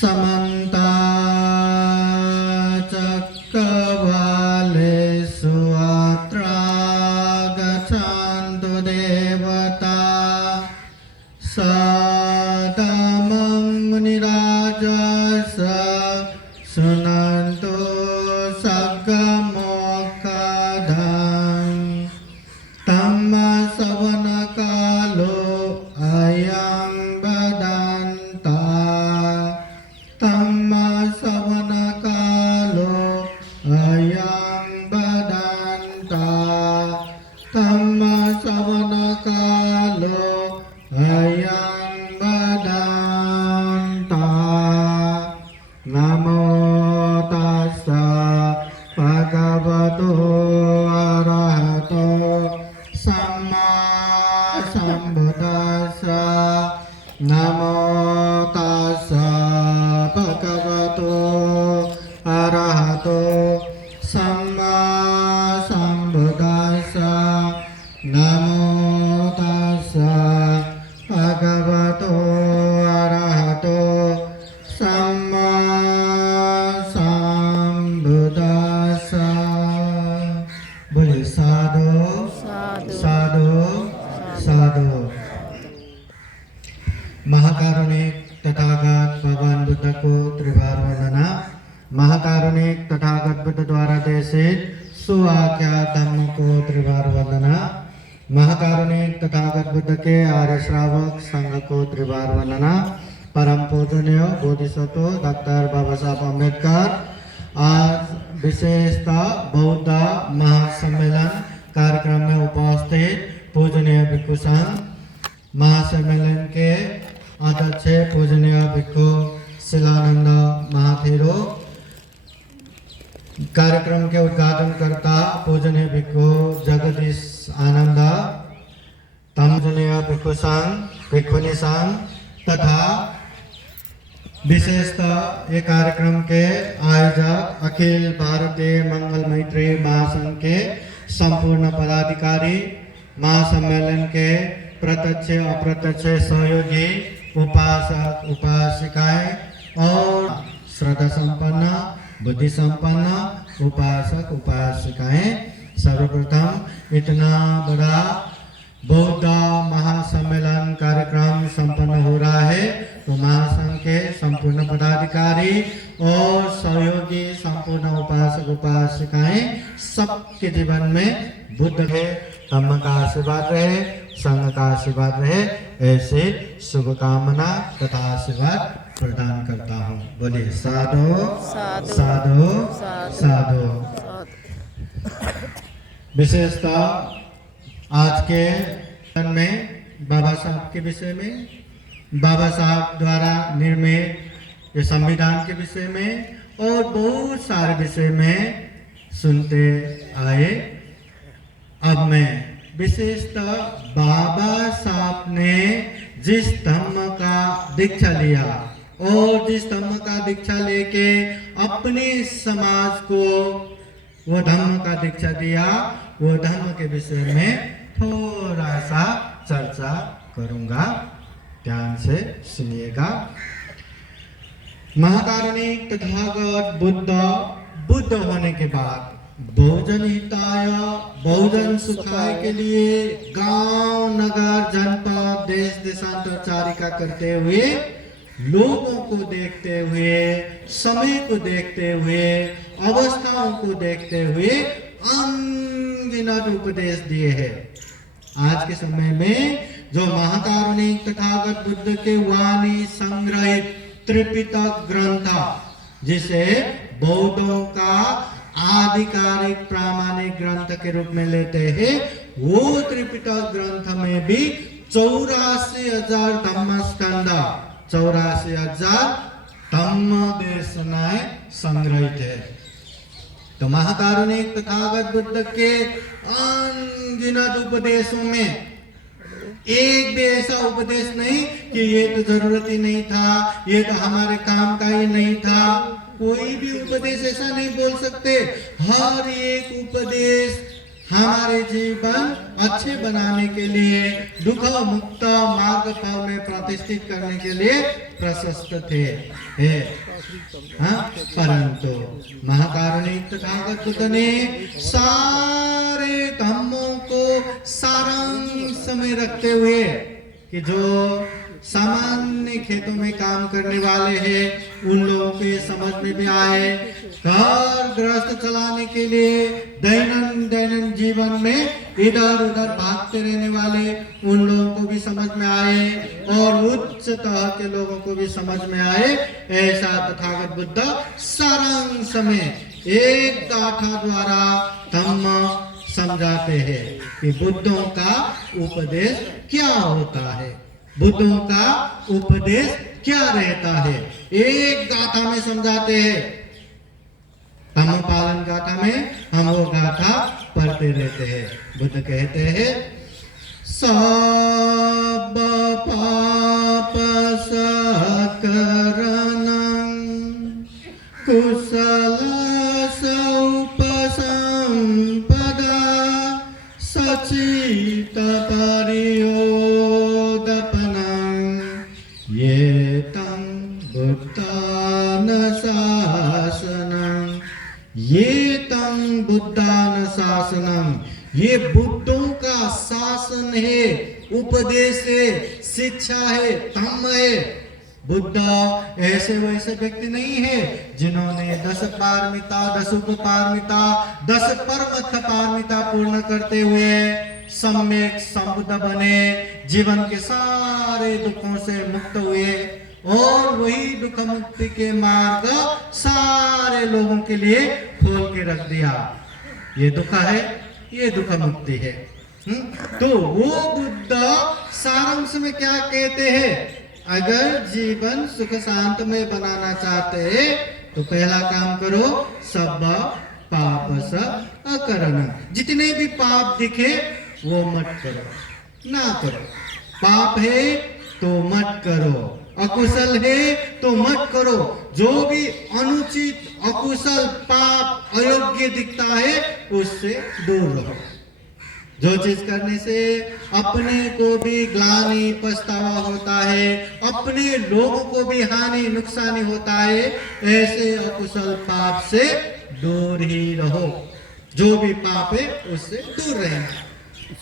समन्ता चक्रवालेषु अत्रा गच्छन्तु देवता सदामं मुनिराजस शृण्वन्तु सद्गमोक्षदं तम् श्रवणकालो अयं वदन्ता तम् श्रवणकालो अयं वदन्ता तम् श्रवणकालो अयं वदन्ता नमो तस्सा भगवतो अरहतो सम्मा सम्बुद्धास्सा नमो तस्सा भगवतो अरहतो सम्मा सम्बुद्धास्सा नमो तस्सा भगवतो अरहतो सम्मा सम्बुद्धास्सा। बोले साधु साधु साधु। महाकारुणिक तथागत भगवान बुद्ध को त्रिवार वंदना। महाकारुणिक तथागत बुद्ध द्वारा देशित सुआख्या धम्म को त्रिवार वंदना। महाकारुणिक तथागत बुद्ध के आर्य श्रावक संघ को त्रिवार वंदना। परम पूजनीय बोधिसत्व डॉक्टर बाबा साहब अम्बेडकर आज विशेषतः बौद्ध महासम्मेलन कार्यक्रम में उपस्थित पूजनीय भिक्षु संघ महासम्मेलन के अध्यक्ष पूजनीय भिक्षु शिलानंद महाथेरो, कार्यक्रम के उद्घाटन करता पूजनीय भिक्षु जगदीश आनंद, पूजनीय भिक्षु संघ भिक्षुनी संघ तथा विशेषतः ये कार्यक्रम के आयोजक अखिल भारतीय मंगल मैत्री महासंघ के संपूर्ण पदाधिकारी, महासम्मेलन के प्रत्यक्ष अप्रत्यक्ष सहयोगी, उपासक उपासिकाएं और श्रद्धा संपन्न बुद्धि संपन्न उपासक उपासिकाएं, सर्वप्रथम इतना बड़ा बौद्ध महासम्मेलन कार्यक्रम संपन्न हो रहा है तो महासंघ के संपूर्ण पदाधिकारी और सहयोगी संपूर्ण उपासक उपासिकाएं सबके जीवन में बुद्ध के धम्म का आशीर्वाद रहे, संघ का आशीर्वाद रहे, ऐसे शुभकामना तथा आशीर्वाद प्रदान करता हूँ। बोलिए साधु साधु साधु। विशेषतः आज के में बाबा साहब के विषय में, बाबा साहब द्वारा निर्मित ये संविधान के विषय में और बहुत सारे विषय में सुनते आए। अब मैं विशेषतः बाबा साहब ने जिस धम्म का दीक्षा लिया और जिस धम्म का दीक्षा लेके अपने समाज को वो धम्म का दीक्षा दिया, वो धर्म के विषय में थोड़ा सा चर्चा करूंगा, ध्यान से सुनिएगा। महाकारुणिक तथागत बुद्ध होने के बाद बहुजन हिताय बहुजन सुखाय के लिए गांव नगर जनपद देश देशांतर चारिका करते हुए, लोगों को देखते हुए, समय को देखते हुए, अवस्थाओं को देखते हुए अनगिनत उपदेश दिए हैं। आज के समय में जो महाकारुणिक तथागत बुद्ध के वाणी संग्रहित त्रिपिटक ग्रंथ, जिसे बौद्धों का आधिकारिक प्रामाणिक ग्रंथ के रूप में लेते हैं, वो त्रिपिटक ग्रंथ में भी 84,000 धम्म स्कंद, 84,000 धम्म देशनाएं संग्रहित है। तो महाकारुणिक तथागत बुद्ध के अनगिनत उपदेशों में एक भी ऐसा उपदेश नहीं कि ये तो जरूरत ही नहीं था, ये तो हमारे काम का ही नहीं था, कोई भी उपदेश ऐसा नहीं बोल सकते। हर एक उपदेश हमारे जीवन अच्छे बनाने के लिए, दुख मुक्त मार्ग फल में प्रतिष्ठित करने के लिए प्रशस्त थे। परंतु महाकारुणिक तथागत बुद्ध ने सारे धम्मों को सारांश में रखते हुए कि जो सामान्य खेतों में काम करने वाले हैं उन लोगों के समझ में भी आए, घर गृहस्थ चलाने के लिए दैनंदिन जीवन में इधर उधर भागते रहने वाले उन लोगों को भी समझ में आए और उच्च तरह के लोगों को भी समझ में आए। ऐसा तथागत बुद्ध सारांश में एक गाथा द्वारा धम्म समझाते हैं कि बुद्धों का उपदेश क्या होता है, बुद्धों का उपदेश क्या रहता है। एक गाथा में समझाते हैं। धम्म पालन गाथा में हम वो गाथा पढ़ते रहते हैं। बुद्ध कहते हैं, सब पाप सकरणं कुशल सौपसंपदा सचित परियोदपनं ये तं बुद्धान शासनं, ये तं बुद्धान शासनं, ये बुद्धों का शासन है, उपदेश है, शिक्षा है, धम्म है। बुद्ध ऐसे वैसे व्यक्ति नहीं है जिन्होंने 10 पारमिता, 10 उपपारमिता, 10 परमथ पारमिता पूर्ण करते हुए सम्यक संबुद्ध बने, जीवन के सारे दुखों से मुक्त हुए और वही दुख मुक्ति के मार्ग सारे लोगों के लिए खोल के रख दिया। ये दुख है, ये दुख मुक्ति है। तो वो बुद्ध सारांश में क्या कहते हैं, अगर जीवन सुख शांत में बनाना चाहते हैं तो पहला काम करो, सब पाप स अकरण, जितने भी पाप दिखे वो मत करो, ना करो। पाप है तो मत करो, अकुशल है तो मत करो। जो भी अनुचित, अकुशल, पाप, अयोग्य दिखता है उससे दूर रहो। जो चीज करने से अपने को भी ग्लानि पछतावा होता है, अपने लोगों को भी हानि नुकसानी होता है, ऐसे अकुशल पाप से दूर ही रहो। जो भी पाप है उससे दूर रहना।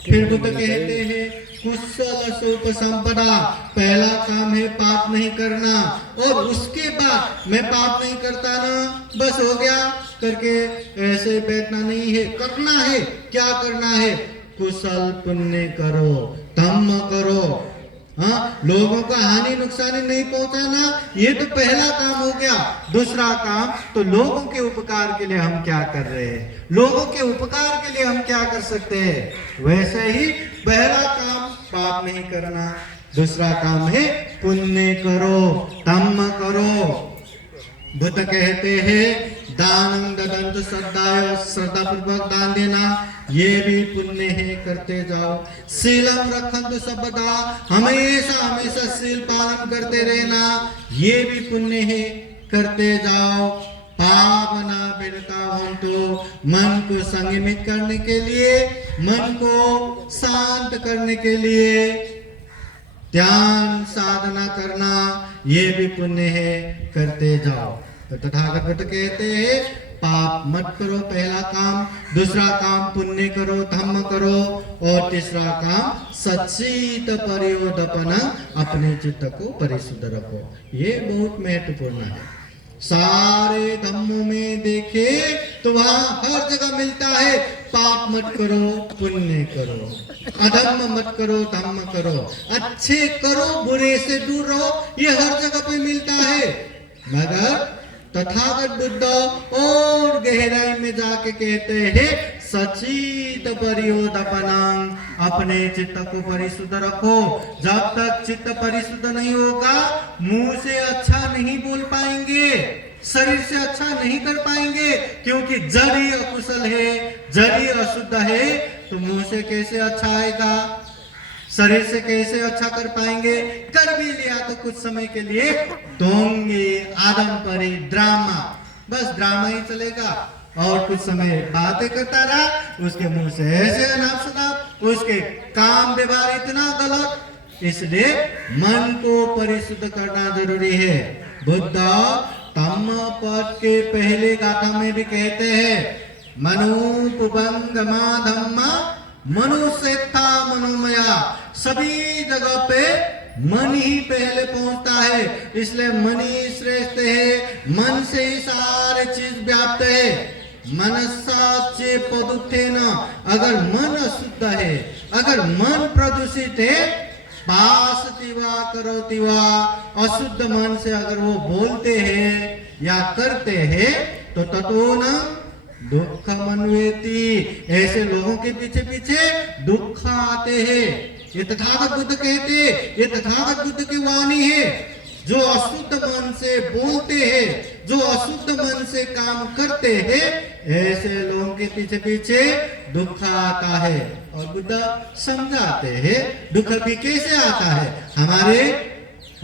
फिर बुद्ध कहते हैं, कुशल सोप संपदा, पहला काम है पाप नहीं करना, और उसके बाद मैं पाप नहीं करता ना बस हो गया करके ऐसे बैठना नहीं है, करना है। क्या करना है, कुशल पुण्य करो, धम्म करो, लोगों का हानि नुकसानी नहीं पहुंचाना, ये तो पहला काम हो गया। दूसरा काम तो लोगों के उपकार के लिए हम क्या कर रहे हैं, लोगों के उपकार के लिए हम क्या कर सकते हैं। वैसे ही पहला काम पाप नहीं करना, दूसरा काम है पुण्य करो, धम्म करो। बुद्ध कहते हैं, दानं ददन्तु श्रद्धाय, श्रद्धा पूर्वक दान देना ये भी पुण्य है, करते जाओ। शीलम रखन्तु सर्वदा, हमेशा हमेशा शील पालन करते रहना ये भी पुण्य है, करते जाओ। पावना विरता होन्तु, मन को संयमित करने के लिए, मन को शांत करने के लिए ध्यान साधना करना ये भी पुण्य है, करते जाओ। तो तथागत बुद्ध कहते हैं, पाप मत करो पहला काम, दूसरा काम पुण्य करो, धम्म करो, और तीसरा काम सचित परियोदपन, अपने चित्त को परिशुद्ध रखो। ये बहुत महत्वपूर्ण है। सारे धम्मों में देखे तो वहां हर जगह मिलता है, पाप मत करो, पुण्य करो, अधर्म मत करो, धम्म करो, अच्छे करो, बुरे से दूर रहो, ये हर जगह पे मिलता है। मगर तथागत बुद्ध और गहराई में जाके कहते हैं, सचित परियोदपनं, अपने चित्त को परिशुद्ध रखो। जब तक चित्त परिशुद्ध नहीं होगा, मुंह से अच्छा नहीं बोल पाएंगे, शरीर से अच्छा नहीं कर पाएंगे, क्योंकि जड़ ही अकुशल है, जड़ ही अशुद्ध है, तो मुंह से कैसे अच्छा आएगा, शरीर से कैसे अच्छा कर पाएंगे। कर भी लिया तो कुछ समय के लिए ढोंगी, आदमपरी, ड्रामा, बस ड्रामा ही चलेगा, और कुछ समय बातें करता रहा, उसके मुंह से ऐसे अनाप शनाप, उसके काम व्यवहार इतना गलत, इसलिए मन को परिशुद्ध करना जरूरी है। बुद्ध तम पद के पहले गाथा में भी कहते हैं, मनुपुबंगमा धम्मा मनुष्यथा मनोमया, सभी जगह पे मन ही पहले पहुंचता है, इसलिए मन ही श्रेष्ठ है, मन से ही सारे चीज व्याप्त है। मनसा चे पदुत्थेन, अगर मन अशुद्ध है, अगर मन प्रदूषित है, पासति वा करोति वा, अशुद्ध मन से अगर वो बोलते हैं या करते हैं तो ततो न दुख मनवेति, ऐसे लोगों के पीछे पीछे दुख आते हैं। ये तथागत बुद्ध कहते, ये तथागत बुद्ध की वाणी है। जो अशुद्ध मन से बोलते हैं, जो अशुद्ध मन से काम करते हैं, ऐसे लोगों के पीछे पीछे दुख आता है। और बुद्ध समझाते हैं दुख भी कैसे आता है। हमारे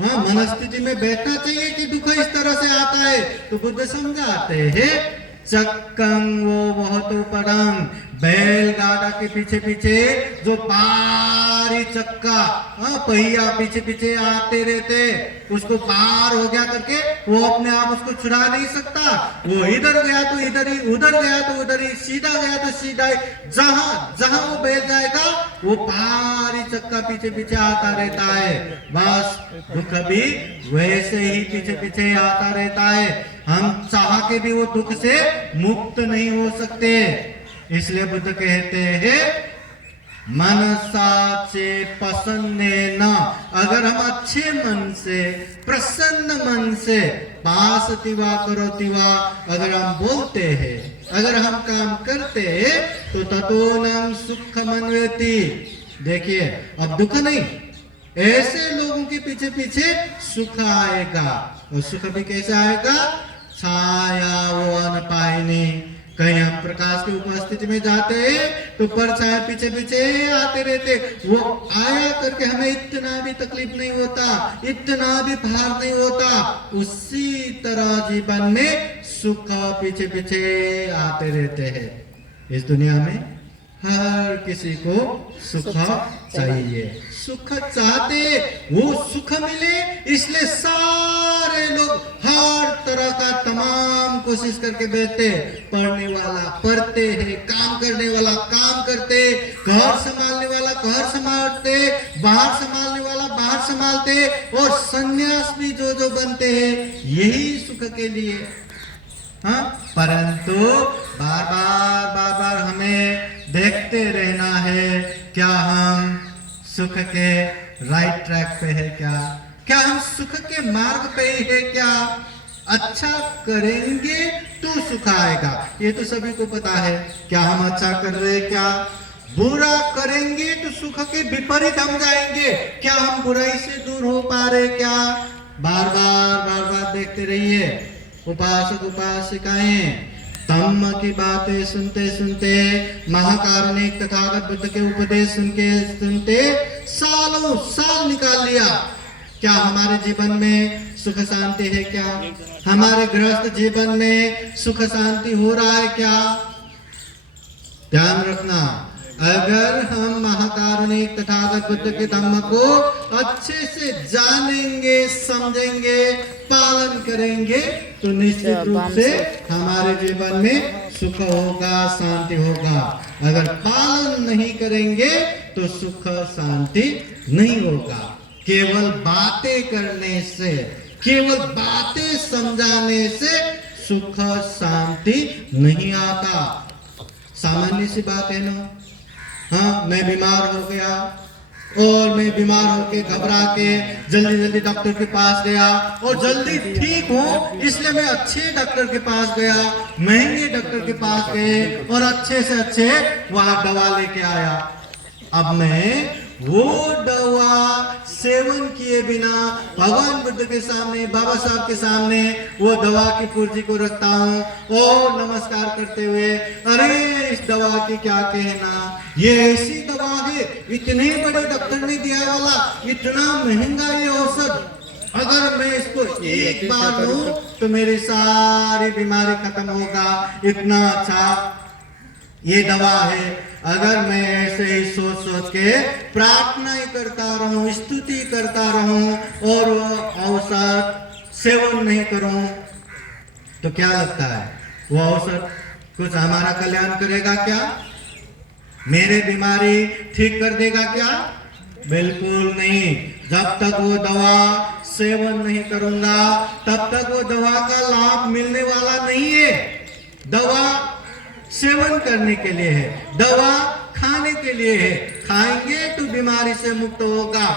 मनस्थिति में बैठना चाहिए कि दुख इस तरह से आता है, तो बुद्ध समझाते हैं, चक्कं वो बहुत पड़ंग, बैलगाड़ा के पीछे पीछे जो पारी चक्का पहिया पीछे पीछे आते रहते, उसको पार हो गया करके वो अपने आप उसको छुड़ा नहीं सकता। वो इधर गया तो इधर ही, उधर गया तो उधर ही, सीधा गया तो सीधा ही, जहां जहां वो बैठ जाएगा वो पारी चक्का पीछे पीछे आता रहता है। बस दुख भी वैसे ही पीछे पीछे आता रहता है। हम चाह के भी वो दुख से मुक्त नहीं हो सकते। इसलिए बुद्ध कहते हैं, मनसा चे पसन्ने न, अगर हम अच्छे मन से, प्रसन्न मन से, पासति वा करोति वा, अगर हम बोलते हैं, अगर हम काम करते हैं, तो ततोनं सुख मनवेति। देखिए अब दुख नहीं, ऐसे लोगों के पीछे पीछे सुख आएगा। और सुख भी कैसे आएगा? छाया वो न पाएनी, कहीं हम प्रकाश की उपस्थिति में जाते हैं तो परछाया पीछे पीछे आते रहते, वो आया करके हमें इतना भी तकलीफ नहीं होता, इतना भी भार नहीं होता। उसी तरह जीवन में सुख पीछे पीछे आते रहते हैं। इस दुनिया में हर किसी को सुख चाहिए, सुख चाहते, वो सुख मिले, इसलिए सारे लोग हर तरह का तमाम कोशिश करके बैठते। पढ़ने वाला पढ़ते हैं, काम करने वाला काम करते, घर संभालने वाला घर संभालते, बाहर संभालने वाला बाहर संभालते, और सन्यास भी जो जो बनते हैं यही सुख के लिए। हाँ, परंतु बार बार हमें देखते रहना है, क्या हम सुख के राइट ट्रैक पे है, क्या हम सुख के मार्ग पे ही है क्या? अच्छा करेंगे तो सुख आएगा, ये तो सभी को पता है। क्या हम अच्छा कर रहे हैं? क्या बुरा करेंगे तो सुख के विपरीत हम जाएंगे? क्या हम बुराई से दूर हो पा रहे? क्या बार बार देखते रहिए। उपासक उपासिकाएं तम की बातें सुनते सुनते, महाकारुणिक तथागत बुद्ध के उपदेश सुनते सालों साल निकाल लिया। क्या हमारे जीवन में सुख शांति है? क्या हमारे गृहस्थ जीवन में सुख शांति हो रहा है? क्या ध्यान रखना, अगर हम महाकारुणिक तथागत बुद्ध के धम्म को अच्छे से जानेंगे, समझेंगे, पालन करेंगे, तो निश्चित रूप से हमारे जीवन में सुख होगा, शांति होगा। अगर पालन नहीं करेंगे तो सुख शांति नहीं होगा। केवल बातें करने से, केवल बातें समझाने से सुख शांति नहीं आता। सामान्य सी बात है ना। हाँ, मैं बीमार हो गया और मैं बीमार होके घबरा के जल्दी डॉक्टर के पास गया और जल्दी ठीक हो, इसलिए मैं अच्छे डॉक्टर के पास गया, महंगे डॉक्टर के पास गए और अच्छे से अच्छे वहां दवा लेके आया। अब मैं वो दवा सेवन किए बिना भगवान बुद्ध के सामने, बाबा साहब के सामने वो दवा की पूर्ति को रखता हूँ और नमस्कार करते हुए, अरे इस दवा की क्या कहना, ये ऐसी दवा है, इतने बड़े डॉक्टर ने दिया वाला, इतना महंगा ये औषध, अगर मैं इसको एक बार लूं तो मेरी सारी बीमारी खत्म होगा, इतना अच्छा ये दवा है। अगर मैं ऐसे ही सोच सोच के प्रार्थना ही करता रहूं, स्तुति करता रहूं और वो औषध सेवन नहीं करूं, तो क्या लगता है वो औषध कुछ हमारा कल्याण करेगा क्या? मेरे बीमारी ठीक कर देगा क्या? बिल्कुल नहीं। जब तक वो दवा सेवन नहीं करूंगा तब तक वो दवा का लाभ मिलने वाला नहीं है। दवा सेवन करने के लिए है, दवा खाने के लिए है। खाएंगे तो बीमारी से मुक्त होगा।